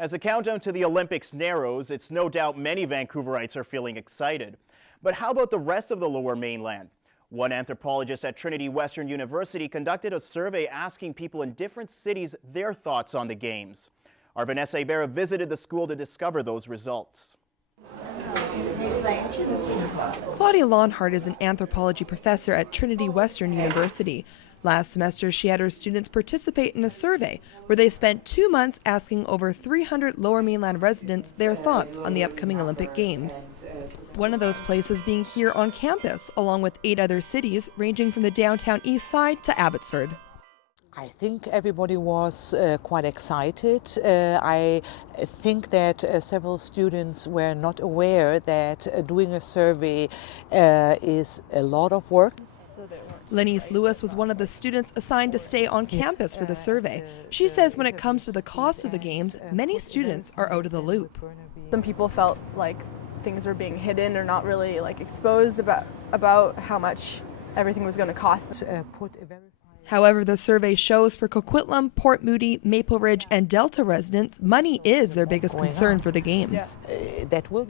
As the countdown to the Olympics narrows, it's no doubt many Vancouverites are feeling excited. But how about the rest of the Lower Mainland? One anthropologist at Trinity Western University conducted a survey asking people in different cities their thoughts on the Games. Our Vanessa Ibarra visited the school to discover those results. Claudia Lonhart is an anthropology professor at Trinity Western University. Last semester, she had her students participate in a survey where they spent 2 months asking over 300 Lower Mainland residents their thoughts on the upcoming Olympic Games. One of those places being here on campus, along with 8 other cities ranging from the downtown east side to Abbotsford. I think everybody was quite excited. I think that several students were not aware that doing a survey is a lot of work. Lenise Lewis was one of the students assigned to stay on campus for the survey. She says when it comes to the cost of the Games, many students are out of the loop. Some people felt like things were being hidden or not really exposed about how much everything was going to cost. However, the survey shows for Coquitlam, Port Moody, Maple Ridge, and Delta residents, money is their biggest concern for the Games. That will.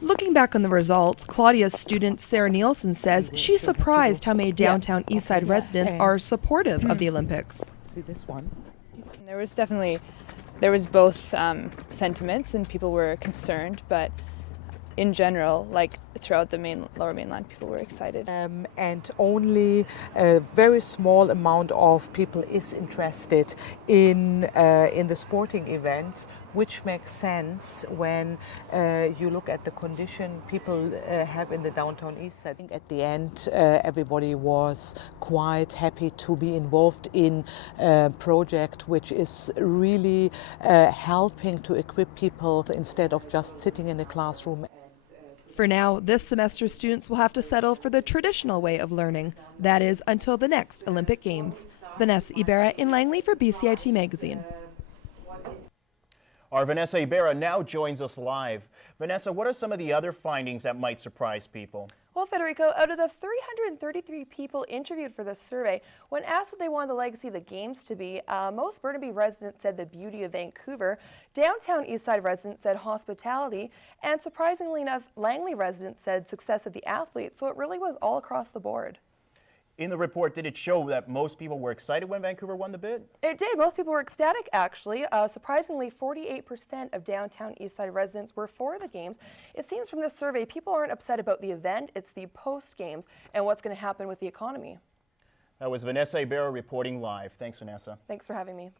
Looking back on the results, Claudia's student Sarah Nielsen says she's surprised how many downtown Eastside residents are supportive of the Olympics. See this one? There was both sentiments, and people were concerned, but in general, throughout the Lower Mainland, people were excited. And only a very small amount of people is interested in the sporting events, which makes sense when you look at the condition people have in the downtown east side. I think at the end, everybody was quite happy to be involved in a project which is really helping to equip people instead of just sitting in a classroom. For now, this semester students will have to settle for the traditional way of learning. That is, until the next Olympic Games. Vanessa Ibarra in Langley for BCIT Magazine. Our Vanessa Ibarra now joins us live. Vanessa, what are some of the other findings that might surprise people? Well, Federico, out of the 333 people interviewed for this survey, when asked what they wanted the legacy of the Games to be, most Burnaby residents said the beauty of Vancouver, downtown Eastside residents said hospitality, and surprisingly enough, Langley residents said success of the athletes, so it really was all across the board. In the report, did it show that most people were excited when Vancouver won the bid? It did. Most people were ecstatic, actually. Surprisingly, 48% of downtown Eastside residents were for the Games. It seems from this survey, people aren't upset about the event. It's the post-Games and what's going to happen with the economy. That was Vanessa Ibarra reporting live. Thanks, Vanessa. Thanks for having me.